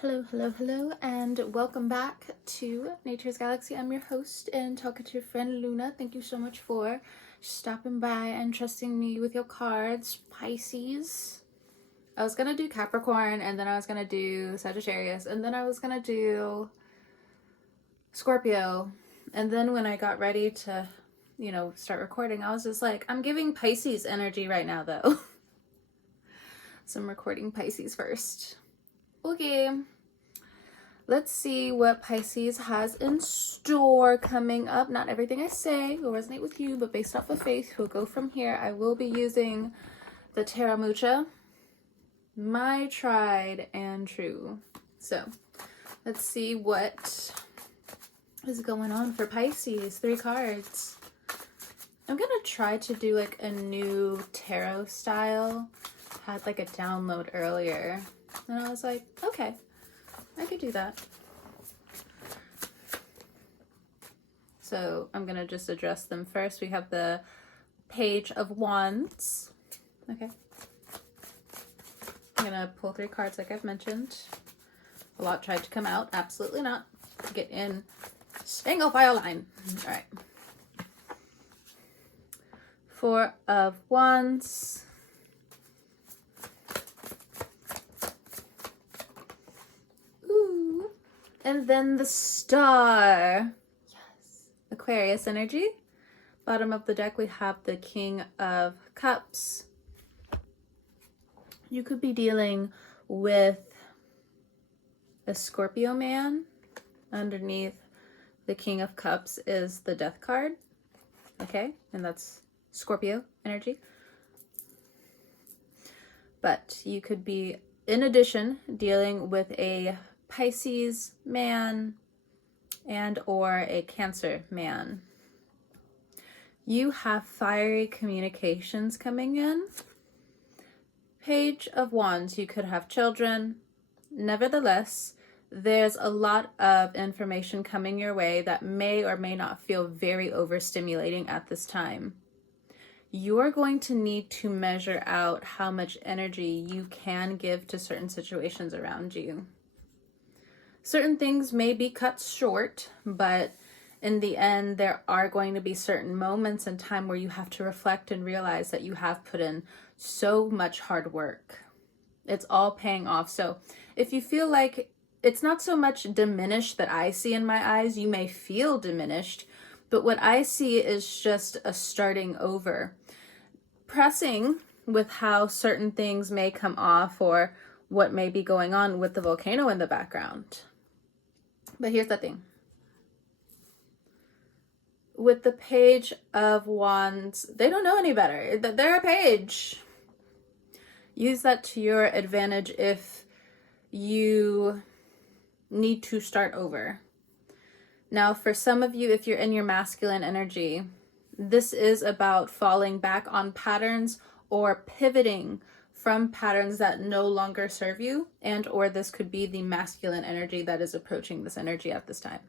Hello, hello, hello, and welcome back to Nature's Galaxy. I'm your host and talkative friend Luna. Thank you so much for stopping by and trusting me with your cards, Pisces. I was gonna do Capricorn, and then I was gonna do Sagittarius, and then I was gonna do Scorpio. And then when I got ready to, start recording, I was just like, I'm giving Pisces energy right now, though. So I'm recording Pisces first. Okay. Let's see what Pisces has in store coming up. Not everything I say will resonate with you, but based off of faith, we'll go from here. I will be using the Tarot Mucha, my tried and true. So let's see what is going on for Pisces. 3 cards. I'm gonna try to do like a new tarot style. Had like a download earlier, and I was like, okay, I could do that. So I'm going to just address them first. We have the Page of Wands. Okay. I'm going to pull 3 cards like I've mentioned. A lot tried to come out. Absolutely not. Get in single file line. All right. 4 of Wands. Ooh. And then the Star. Aquarius energy. Bottom of the deck, we have the King of Cups. You could be dealing with a Scorpio man. Underneath the King of Cups is the Death card. Okay, and that's Scorpio energy. But you could be, in addition, dealing with a Pisces man and or a Cancer man. You have fiery communications coming in. Page of Wands, you could have children. Nevertheless, there's a lot of information coming your way that may or may not feel very overstimulating at this time. You're going to need to measure out how much energy you can give to certain situations around you. Certain things may be cut short, but in the end, there are going to be certain moments in time where you have to reflect and realize that you have put in so much hard work. It's all paying off. So if you feel like it's not so much diminished that I see in my eyes, you may feel diminished, but what I see is just a starting over. Pressing with how certain things may come off or what may be going on with the volcano in the background. But here's the thing. With the Page of Wands, they don't know any better. They're a page. Use that to your advantage if you need to start over. Now, for some of you, if you're in your masculine energy, this is about falling back on patterns or pivoting from patterns that no longer serve you, and or this could be the masculine energy that is approaching this energy at this time.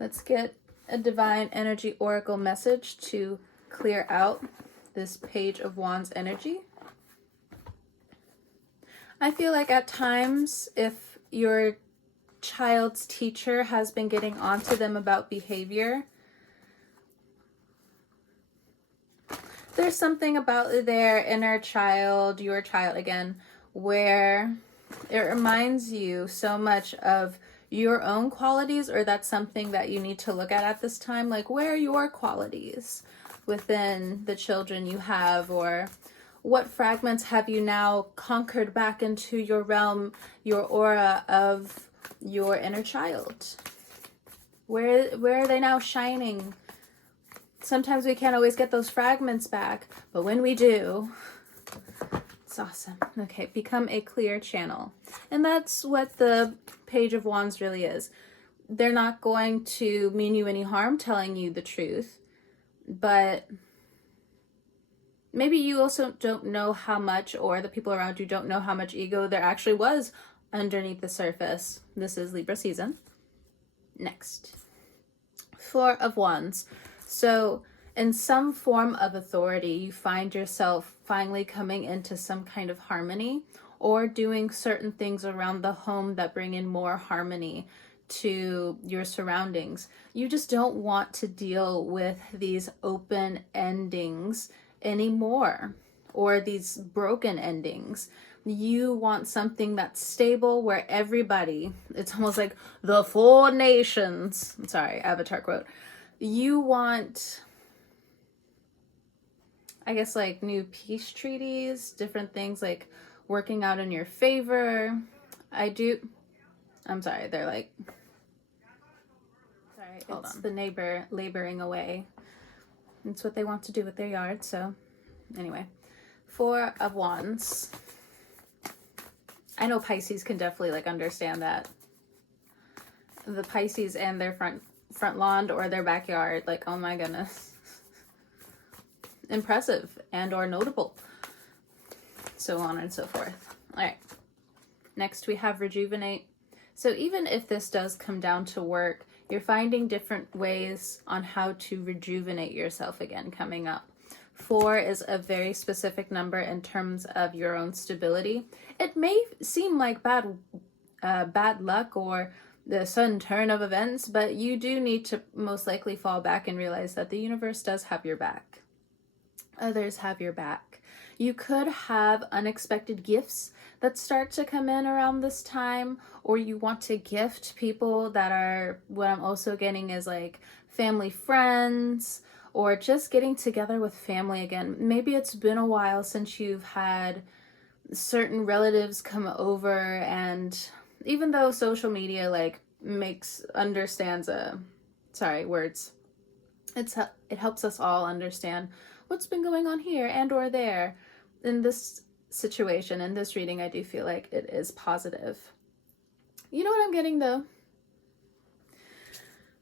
Let's get a divine energy oracle message to clear out this Page of Wands energy. I feel like at times, if your child's teacher has been getting onto them about behavior, there's something about their inner child, your child again, where it reminds you so much of your own qualities, or that's something that you need to look at this time. Like, where are your qualities within the children you have, or what fragments have you now conquered back into your realm, your aura of your inner child? Where are they now shining? Sometimes we can't always get those fragments back, but when we do, it's awesome. Okay, become a clear channel. And that's what the Page of Wands really is. They're not going to mean you any harm telling you the truth, but maybe you also don't know how much, or the people around you don't know how much ego there actually was underneath the surface. This is Libra season. Next. 4 of Wands. So in some form of authority, you find yourself finally coming into some kind of harmony, or doing certain things around the home that bring in more harmony to your surroundings. You just don't want to deal with these open endings anymore, or these broken endings. You want something that's stable where everybody, it's almost like the four nations. Sorry, Avatar quote. You want, I guess, like new peace treaties, different things like working out in your favor. I'm sorry, they're like, sorry, hold on. The neighbor laboring away. It's what they want to do with their yard. So anyway, Four of Wands. I know Pisces can definitely like understand that. The Pisces and their front lawn or their backyard, like, oh my goodness. Impressive and or notable. So on and so forth. All right. Next we have rejuvenate. So even if this does come down to work, you're finding different ways on how to rejuvenate yourself again coming up. 4 is a very specific number in terms of your own stability. It may seem like bad luck or the sudden turn of events, but you do need to most likely fall back and realize that the universe does have your back. Others have your back. You could have unexpected gifts that start to come in around this time, or you want to gift people that are, what I'm also getting is like family friends, or just getting together with family again. Maybe it's been a while since you've had certain relatives come over, and even though social media like understands it helps us all understand what's been going on here and or there. In this situation, in this reading, I do feel like it is positive. You know what I'm getting though?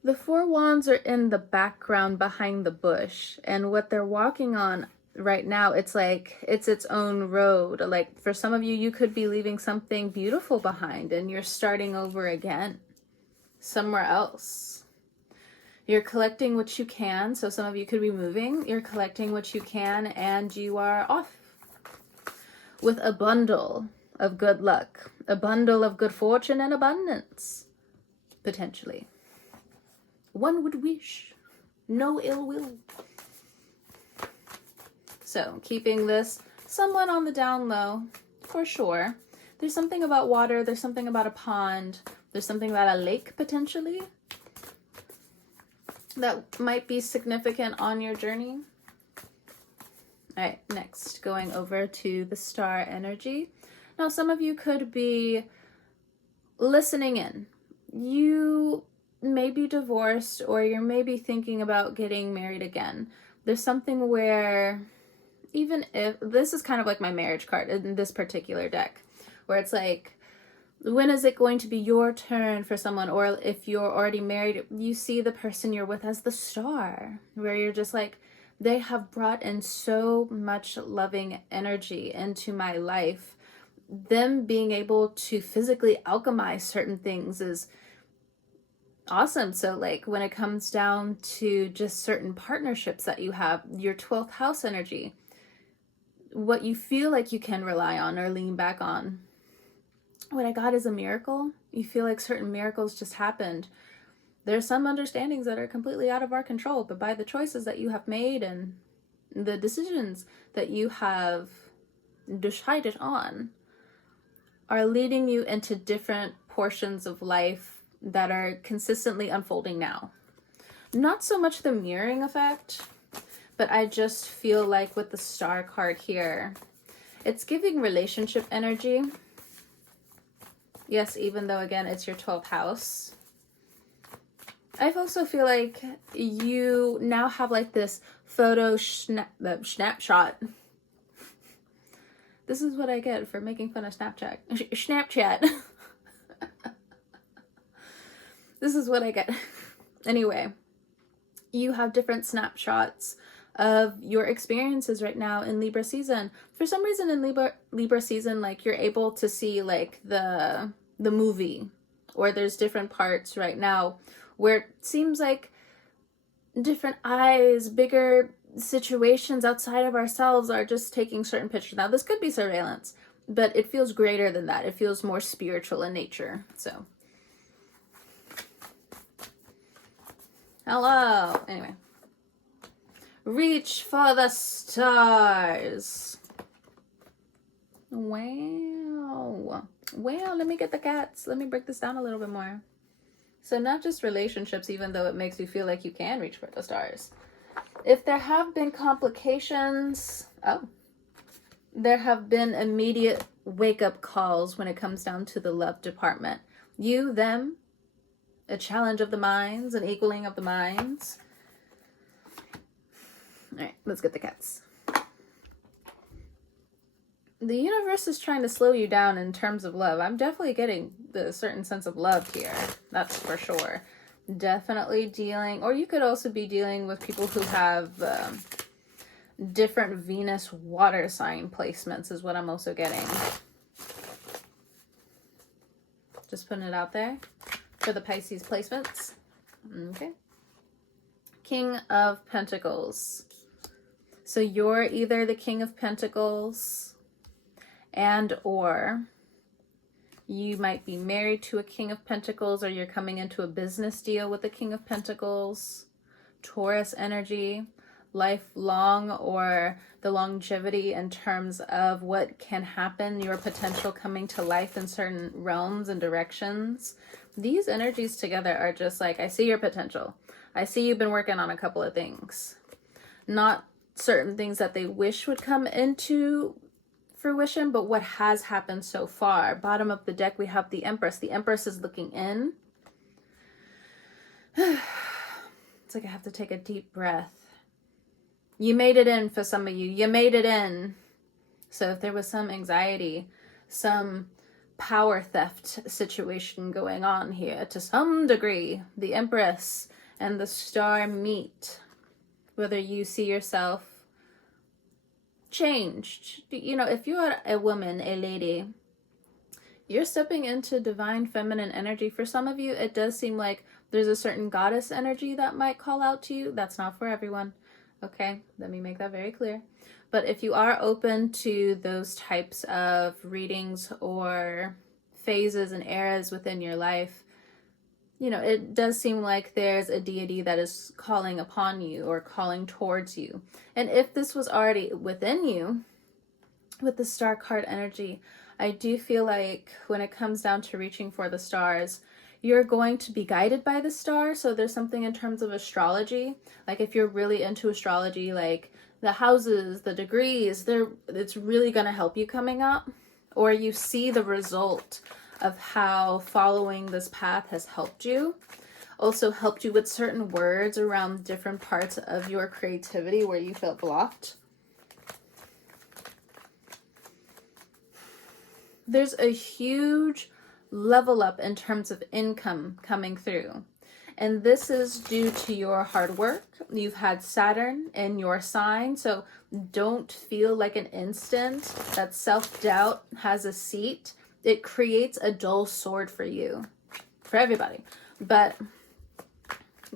The 4 wands are in the background behind the bush, and what they're walking on right now, it's like it's its own road. Like for some of you, you could be leaving something beautiful behind and you're starting over again somewhere else. You're collecting what you can. So some of you could be moving. You're collecting what you can and you are off with a bundle of good luck, a bundle of good fortune and abundance, potentially. One would wish, no ill will. So keeping this somewhat on the down low, for sure. There's something about water, there's something about a pond, there's something about a lake potentially that might be significant on your journey. All right, next, going over to the star energy. Now, some of you could be listening in. You may be divorced, or you're maybe thinking about getting married again. There's something where, even if, this is kind of like my marriage card in this particular deck, where it's like, when is it going to be your turn for someone? Or if you're already married, you see the person you're with as the star, where you're just like, they have brought in so much loving energy into my life. Them being able to physically alchemize certain things is awesome. So like when it comes down to just certain partnerships that you have, your 12th house energy, what you feel like you can rely on or lean back on. What I got is a miracle. You feel like certain miracles just happened. There's some understandings that are completely out of our control, but by the choices that you have made and the decisions that you have decided on are leading you into different portions of life that are consistently unfolding now. Not so much the mirroring effect, but I just feel like with the star card here, it's giving relationship energy. Yes, even though again, it's your 12th house. I also feel like you now have like this photo snapshot. This is what I get for making fun of Snapchat. Snapchat. This is what I get. Anyway, you have different snapshots of your experiences right now in Libra season. For some reason in Libra season, like you're able to see like the movie, or there's different parts right now where it seems like different eyes, bigger situations outside of ourselves are just taking certain pictures. Now, this could be surveillance. but it feels greater than that. It feels more spiritual in nature. So, hello. Anyway, reach for the stars. Wow. Well, let me get the cats. Let me break this down a little bit more. So not just relationships, even though it makes you feel like you can reach for the stars. If there have been complications, there have been immediate wake-up calls when it comes down to the love department. You, them, a challenge of the minds, an equaling of the minds. All right, let's get the cats. The universe is trying to slow you down in terms of love. I'm definitely getting the certain sense of love here. That's for sure. Definitely dealing, or you could also be dealing with people who have different Venus water sign placements is what I'm also getting. Just putting it out there for the Pisces placements. Okay. King of Pentacles. So you're either the King of Pentacles, and or you might be married to a King of Pentacles, or you're coming into a business deal with the King of Pentacles. Taurus energy, lifelong, or the longevity in terms of what can happen, your potential coming to life in certain realms and directions. These energies together are just like, I see your potential. I see you've been working on a couple of things. Not certain things that they wish would come into fruition, but what has happened so far. Bottom of the deck, we have the Empress. The Empress is looking in. It's like I have to take a deep breath. You made it in for some of you. You made it in. So if there was some anxiety, some power theft situation going on here to some degree, the Empress and the Star meet. Whether you see yourself changed. You know, if you're a woman, a lady, you're stepping into divine feminine energy. For some of you, it does seem like there's a certain goddess energy that might call out to you. That's not for everyone. Okay, let me make that very clear. But if you are open to those types of readings or phases and eras within your life, you know, it does seem like there's a deity that is calling upon you or calling towards you. And if this was already within you, with the star card energy, I do feel like when it comes down to reaching for the stars, you're going to be guided by the star. So there's something in terms of astrology. Like if you're really into astrology, like the houses, the degrees, it's really going to help you coming up. Or you see the result of how following this path has helped you. Also helped you with certain words around different parts of your creativity where you felt blocked. There's a huge level up in terms of income coming through. And this is due to your hard work. You've had Saturn in your sign, so don't feel like an instant that self-doubt has a seat. It creates a dull sword for you, for everybody. But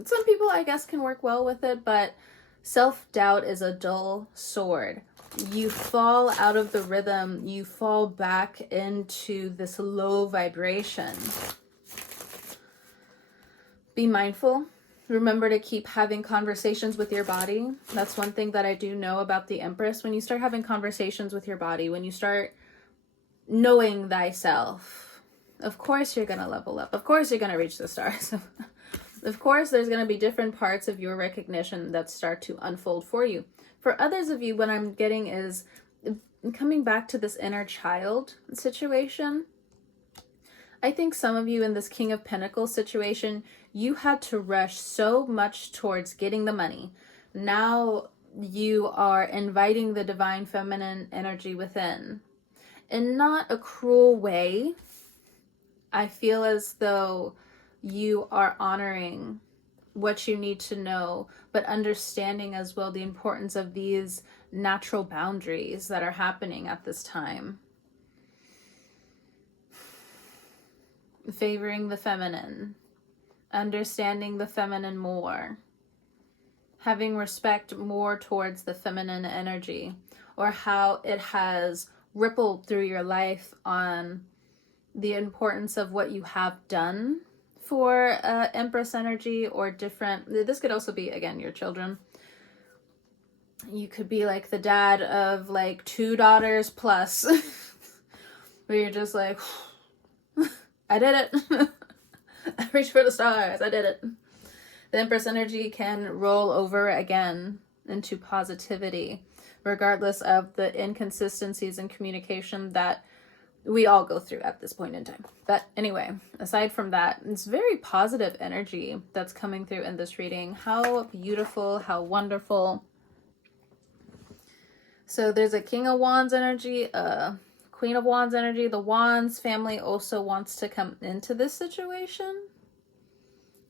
some people, I guess, can work well with it, but self-doubt is a dull sword. You fall out of the rhythm. You fall back into this low vibration. Be mindful. Remember to keep having conversations with your body. That's one thing that I do know about the Empress. When you start having conversations with your body, when you start knowing thyself, of course you're going to level up. Of course you're going to reach the stars. Of course there's going to be different parts of your recognition that start to unfold for you. For others of you, what I'm getting is coming back to this inner child situation. I think some of you in this King of Pentacles situation, you had to rush so much towards getting the money. Now you are inviting the divine feminine energy within. In not a cruel way. I feel as though you are honoring what you need to know, but understanding as well the importance of these natural boundaries that are happening at this time. Favoring the feminine, understanding the feminine more, having respect more towards the feminine energy, or how it has ripple through your life on the importance of what you have done for Empress energy, or different. This could also be, again, your children. You could be like the dad of like 2 daughters plus, where you're just like, I did it. I reached for the stars. I did it. The Empress energy can roll over again into positivity, regardless of the inconsistencies in communication that we all go through at this point in time. But anyway, aside from that, it's very positive energy that's coming through in this reading. How beautiful, how wonderful. So there's a King of Wands energy, a Queen of Wands energy. The Wands family also wants to come into this situation.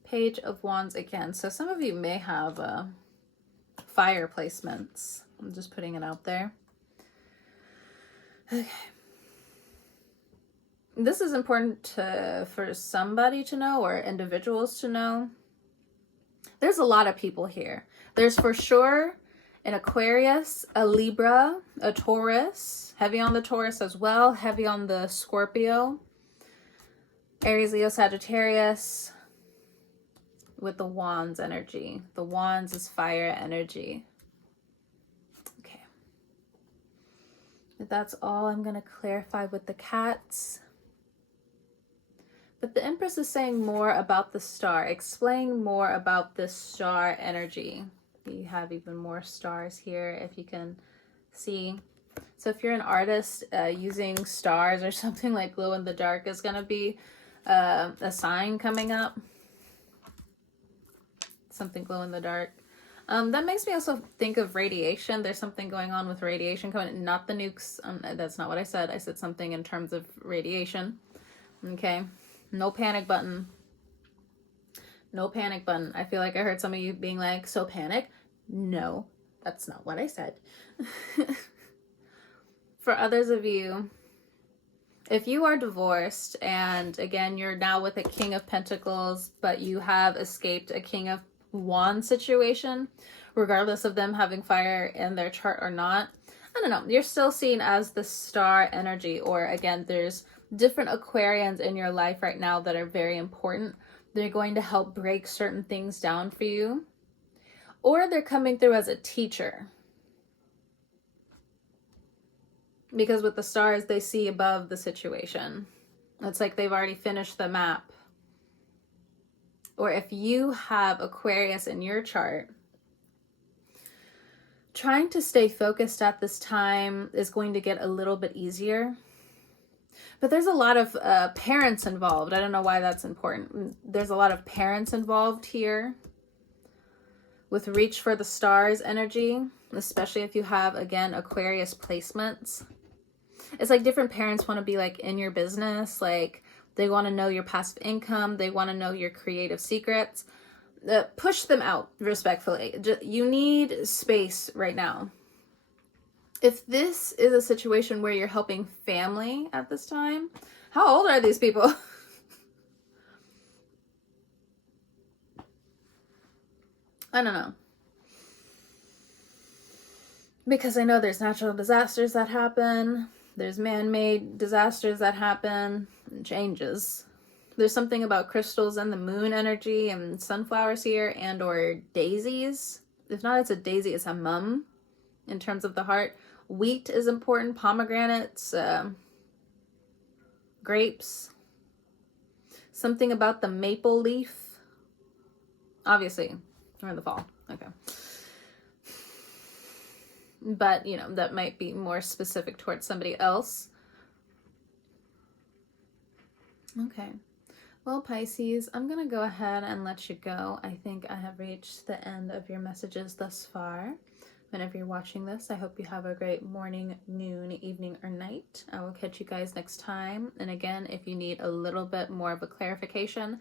Page of Wands again. So some of you may have fire placements. I'm just putting it out there. Okay. This is important for somebody to know, or individuals to know. There's a lot of people here. There's for sure an Aquarius, a Libra, a Taurus, heavy on the Taurus as well, heavy on the Scorpio, Aries, Leo, Sagittarius, with the Wands energy. The Wands is fire energy. Okay. That's all I'm going to clarify with the cats. But the Empress is saying more about the star. Explain more about this star energy. You have even more stars here, if you can see. So if you're an artist, using stars or something like glow in the dark is going to be a sign coming up. Something glow in the dark. That makes me also think of radiation. There's something going on with radiation coming. Not the nukes. That's not what I said. I said something in terms of radiation. Okay. No panic button. No panic button. I feel like I heard some of you being like, so panic? No, that's not what I said. For others of you, if you are divorced, and again, you're now with a King of Pentacles, but you have escaped a King of Wands situation, regardless of them having fire in their chart or not, I don't know, you're still seen as the star energy. Or again, there's different Aquarians in your life right now that are very important. They're going to help break certain things down for you. Or they're coming through as a teacher. Because with the stars, they see above the situation. It's like they've already finished the map. Or if you have Aquarius in your chart, trying to stay focused at this time is going to get a little bit easier. But there's a lot of parents involved. I don't know why that's important. There's a lot of parents involved here with reach for the stars energy, especially if you have, again, Aquarius placements. It's like different parents want to be like in your business. Like they want to know your passive income. They want to know your creative secrets. Push them out respectfully. You need space right now. If this is a situation where you're helping family at this time, how old are these people? I don't know. Because I know there's natural disasters that happen. There's man-made disasters that happen and changes. There's something about crystals and the moon energy and sunflowers here, and or daisies. If not, it's a daisy, it's a mum in terms of the heart. Wheat is important, pomegranates, grapes. Something about the maple leaf. Obviously, we're in the fall. Okay. But, you know, that might be more specific towards somebody else. Okay. Well, Pisces, I'm going to go ahead and let you go. I think I have reached the end of your messages thus far. Whenever you're watching this, I hope you have a great morning, noon, evening, or night. I will catch you guys next time. And again, if you need a little bit more of a clarification,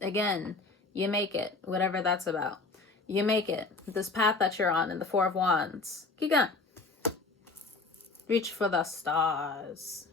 again, you make it, whatever that's about. You make it. This path that you're on in the Four of Wands. Keep going. Reach for the stars.